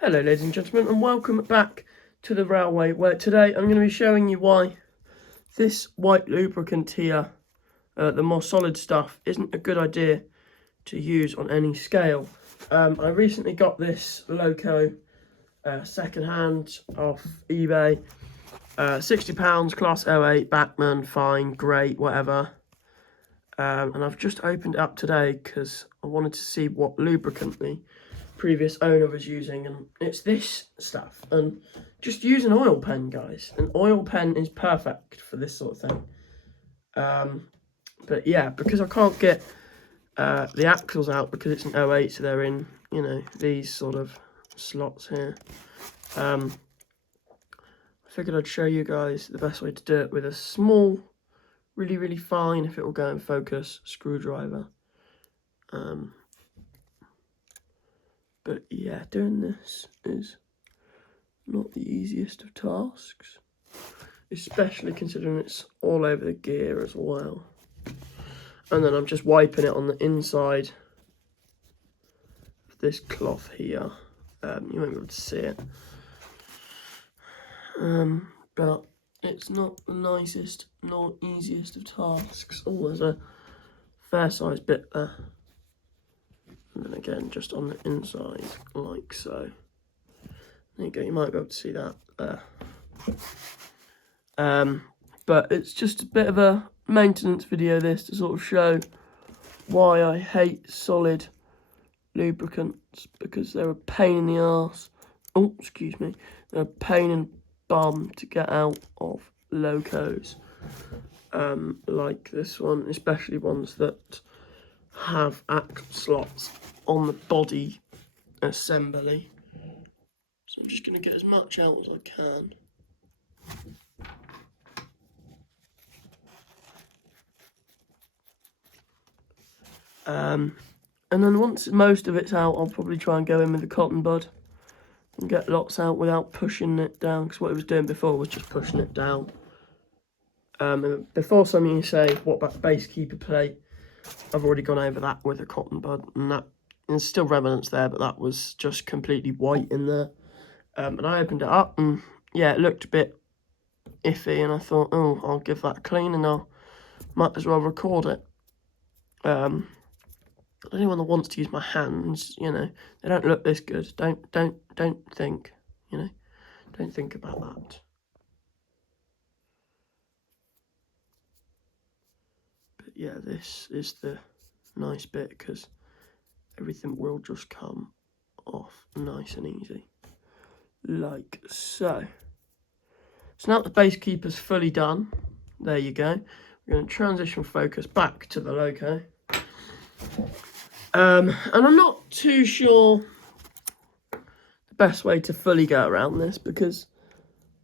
Hello ladies and gentlemen, and welcome back to the railway, where today I'm going to be showing you why this white lubricant here, the more solid stuff, isn't a good idea to use on any scale. I recently got this Loco second hand off eBay, £60, class 08, Bachmann, fine, great, whatever. And I've just opened it up today because I wanted to see what lubricant the previous owner was using, and it's this stuff. And just use an oil pen, guys. An oil pen is perfect for this sort of thing. But yeah, because I can't get the axles out because it's an 08, so they're in, you know, these sort of slots here. I figured I'd show you guys the best way to do it with a small, really fine, if it will go in focus, screwdriver. But yeah, doing this is not the easiest of tasks, especially considering it's all over the gear as well. And then I'm just wiping it on the inside of this cloth here. You won't be able to see it. But it's not the nicest nor easiest of tasks. Oh, there's a fair sized bit there. And then again, just on the inside, like so. There you go, you might be able to see that there. But it's just a bit of a maintenance video, this, to sort of show why I hate solid lubricants, because they're a pain in the arse. Oh, excuse me. They're a pain in the bum to get out of Locos. Like this one, especially ones that have axle slots on the body assembly. So I'm just going to get as much out as I can. And then once most of it's out, I'll probably try and go in with the cotton bud and get lots out without pushing it down, because what it was doing before was just pushing it down. Before some of you say, what about base keeper plate? I've already gone over that with a cotton bud, and that there's still remnants there, but that was just completely white in there. And I opened it up, and yeah, it looked a bit iffy, and I thought, oh, I'll give that a clean, and I might as well record it. Anyone that wants to use my hands, you know, they don't look this good. Don't think, you know, don't think about that. But yeah, this is the nice bit, because everything will just come off nice and easy, like so. So now the base keeper's fully done, there you go. We're going to transition focus back to the Loco. And I'm not too sure the best way to fully go around this, because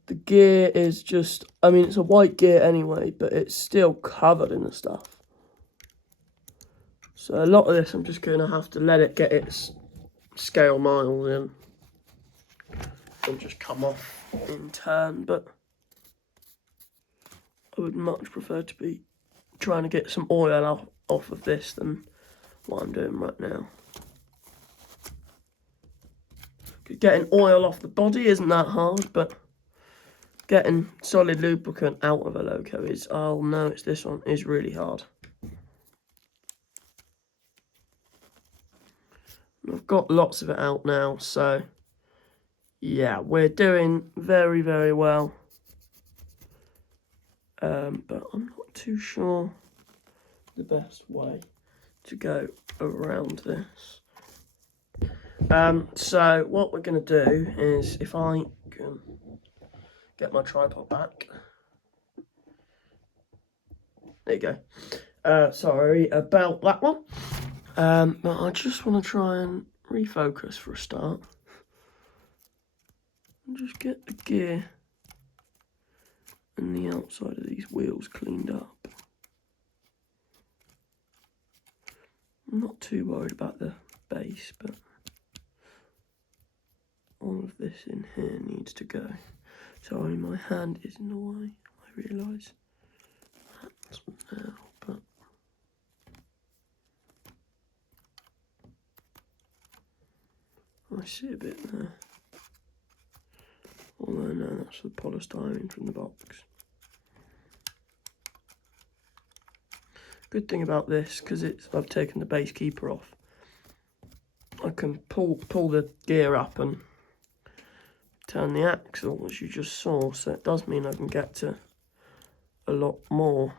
the gear is just, I mean, it's a white gear anyway, but it's still covered in the stuff. So a lot of this, I'm just going to have to let it get its scale miles in and just come off in turn. But I would much prefer to be trying to get some oil off of this than what I'm doing right now. Getting oil off the body isn't that hard, but getting solid lubricant out of a Loco is, oh no, it's this one, is really hard. I've got lots of it out now, so yeah, we're doing very well. But I'm not too sure the best way to go around this. So what we're going to do is, if I can get my tripod back. There you go. Sorry about that one. But I just want to try and refocus for a start. And just get the gear and the outside of these wheels cleaned up. I'm not too worried about the base, but all of this in here needs to go. Sorry, my hand is in the way, I realise that now, but I see a bit there. Oh no, that's the polystyrene from the box. Good thing about this, because I've taken the base keeper off, I can pull the gear up and turn the axle, as you just saw, so it does mean I can get to a lot more.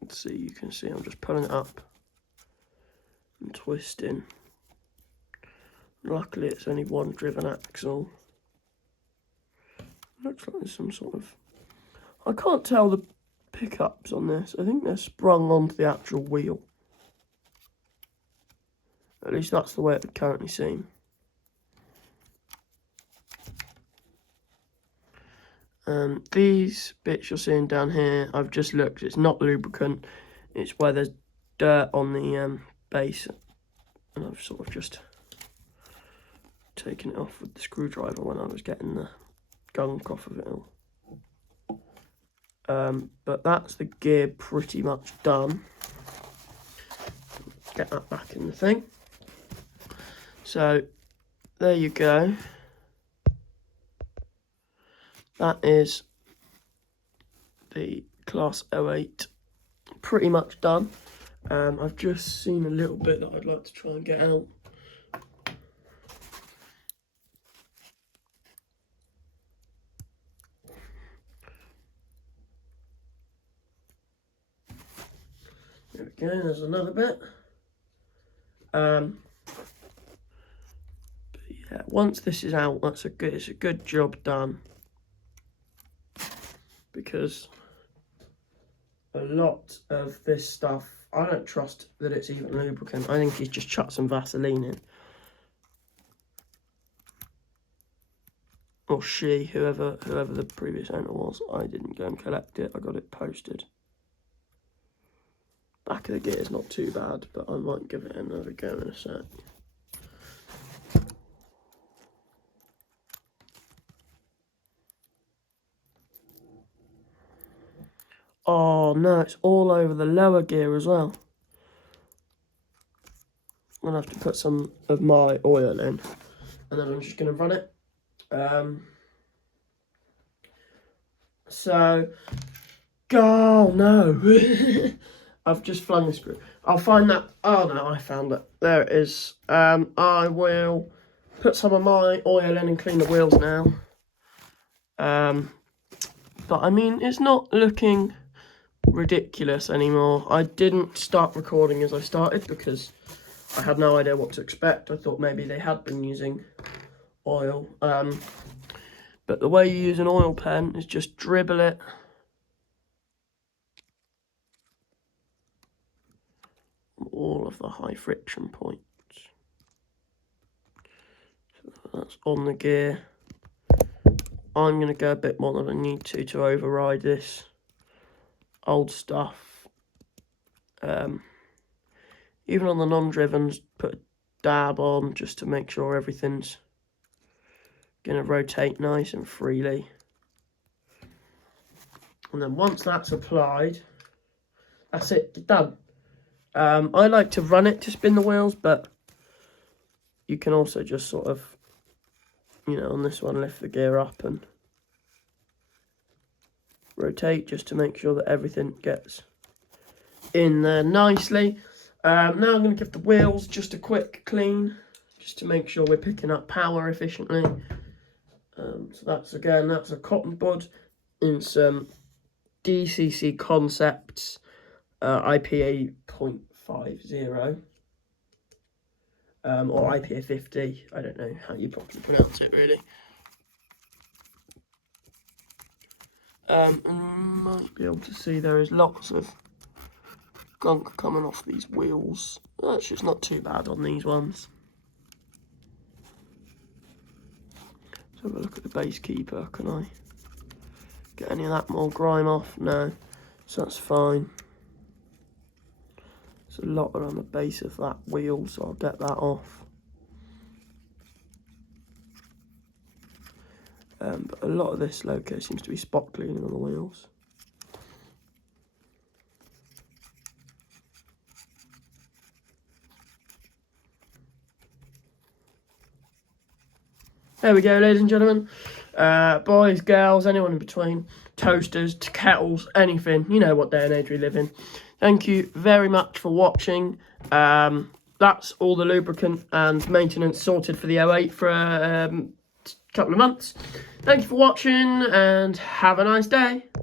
Let's see, you can see I'm just pulling it up and twisting. Luckily it's only one driven axle. Looks like there's some sort of... I can't tell the pickups on this. I think they're sprung onto the actual wheel. At least that's the way it would currently seem. These bits you're seeing down here, I've just looked, it's not lubricant, it's where there's dirt on the base, and I've sort of just taken it off with the screwdriver when I was getting the gunk off of it all. But that's the gear pretty much done. Get that back in the thing. So there you go. That is the Class 08 pretty much done. I've just seen a little bit that I'd like to try and get out. There we go, there's another bit. But yeah, once this is out, it's a good job done. Because a lot of this stuff, I don't trust that it's even lubricant. I think he's just chucked some Vaseline in. Or she, whoever the previous owner was. I didn't go and collect it, I got it posted. Back of the gear is not too bad, but I might give it another go in a sec. Oh no, it's all over the lower gear as well. I'm going to have to put some of my oil in, and then I'm just going to run it. So, oh no, I've just flung the screw. I'll find that. Oh no, I found it. There it is. I will put some of my oil in and clean the wheels now. But I mean, it's not looking ridiculous anymore. I didn't start recording as I started because I had no idea what to expect. I thought maybe they had been using oil. But the way you use an oil pen is just dribble it. All of the high friction points. So that's on the gear. I'm going to go a bit more than I need to override this old stuff. Even on the non-drivens, put a dab on just to make sure everything's going to rotate nice and freely. And then once that's applied, that's it, done. I like to run it to spin the wheels, but you can also just sort of, you know, on this one, lift the gear up and rotate just to make sure that everything gets in there nicely. Now I'm going to give the wheels just a quick clean, just to make sure we're picking up power efficiently. So that's a cotton bud in some DCC Concepts IPA 0.50 or IPA 50. I don't know how you properly pronounce it really. And you might be able to see there is lots of gunk coming off these wheels. Actually, it's not too bad on these ones. Let's have a look at the base keeper. Can I get any of that more grime off? No, so that's fine. There's a lot around the base of that wheel, so I'll get that off. But a lot of this loco seems to be spot cleaning on the wheels. There we go, ladies and gentlemen. boys, girls, anyone in between, toasters, kettles, anything. You know what day and age we live in. Thank you very much for watching. That's all the lubricant and maintenance sorted for the 08 for a couple of months. Thank you for watching and have a nice day.